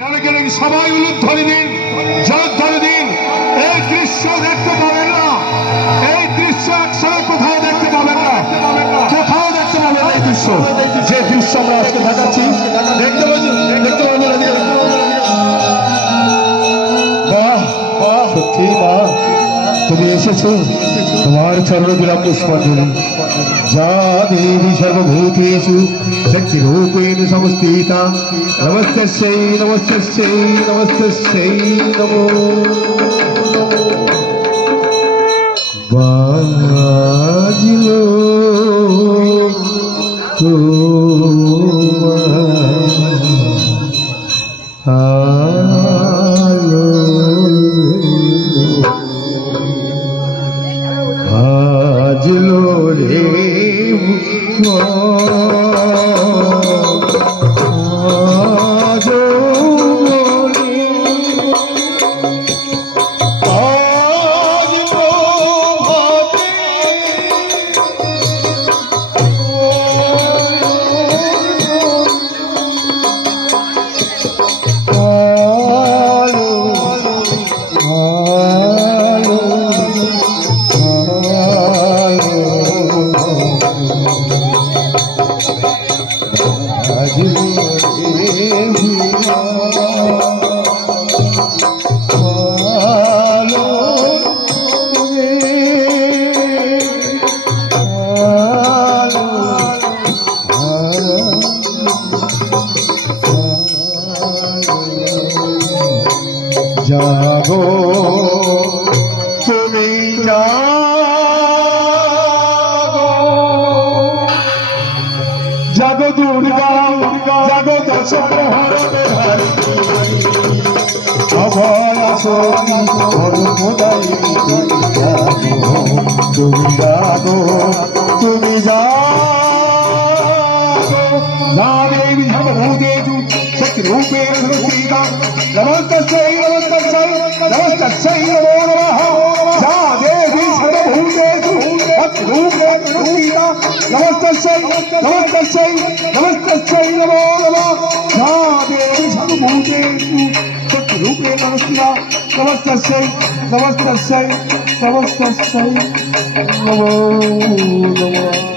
সবাই উলুধ্বনি দিন, জয়ধ্বনি দিন। এই দৃশ্য দেখতে পাবেন না, এই দৃশ্য একসাথে কোথাও দেখতে পাবেন না, কোথাও দেখতে পাবেন না। এই দৃশ্য, যে দৃশ্য আমরা আজকে দেখাচ্ছি, দেখতে পাবেন। বাহ বাহ, সত্যি মা, তুমি এসেছো, তোমার চরণ দিলাম পুষ্পাঞ্জলি। যা দেবী সর্বভূতেষু শক্তিরূপেণ সংস্থিতা, নমস্তস্যৈ নমস্তস্যৈ নমস্তস্যৈ নমো বাজিলো বাজলো রে জাগো তুমি জাগো, জাগো দুর্গা, জাগো দশ প্রহরের অভয় আসনি অরুণোদয়ী, তুমি জাগো, তুমি জাগো, দেবী সর্বভূতেষু শক্তিরূপেণ সংস্থিতা, নমস্তস্যৈ নমস্তস্যৈ নমস্তস্যৈ নমো নমঃ। যা দেবী সর্বভূতেষু শক্তিরূপেণ সংস্থিতা, নমস্তস্যৈ নমস্তস্যৈ নমস্তস্যৈ নমো নমঃ। যা দেবী সর্বভূতেষু শক্তিরূপেণ সংস্থিতা, নমস্তস্যৈ নমস্তস্যৈ নমস্তস্যৈ নমো নমঃ।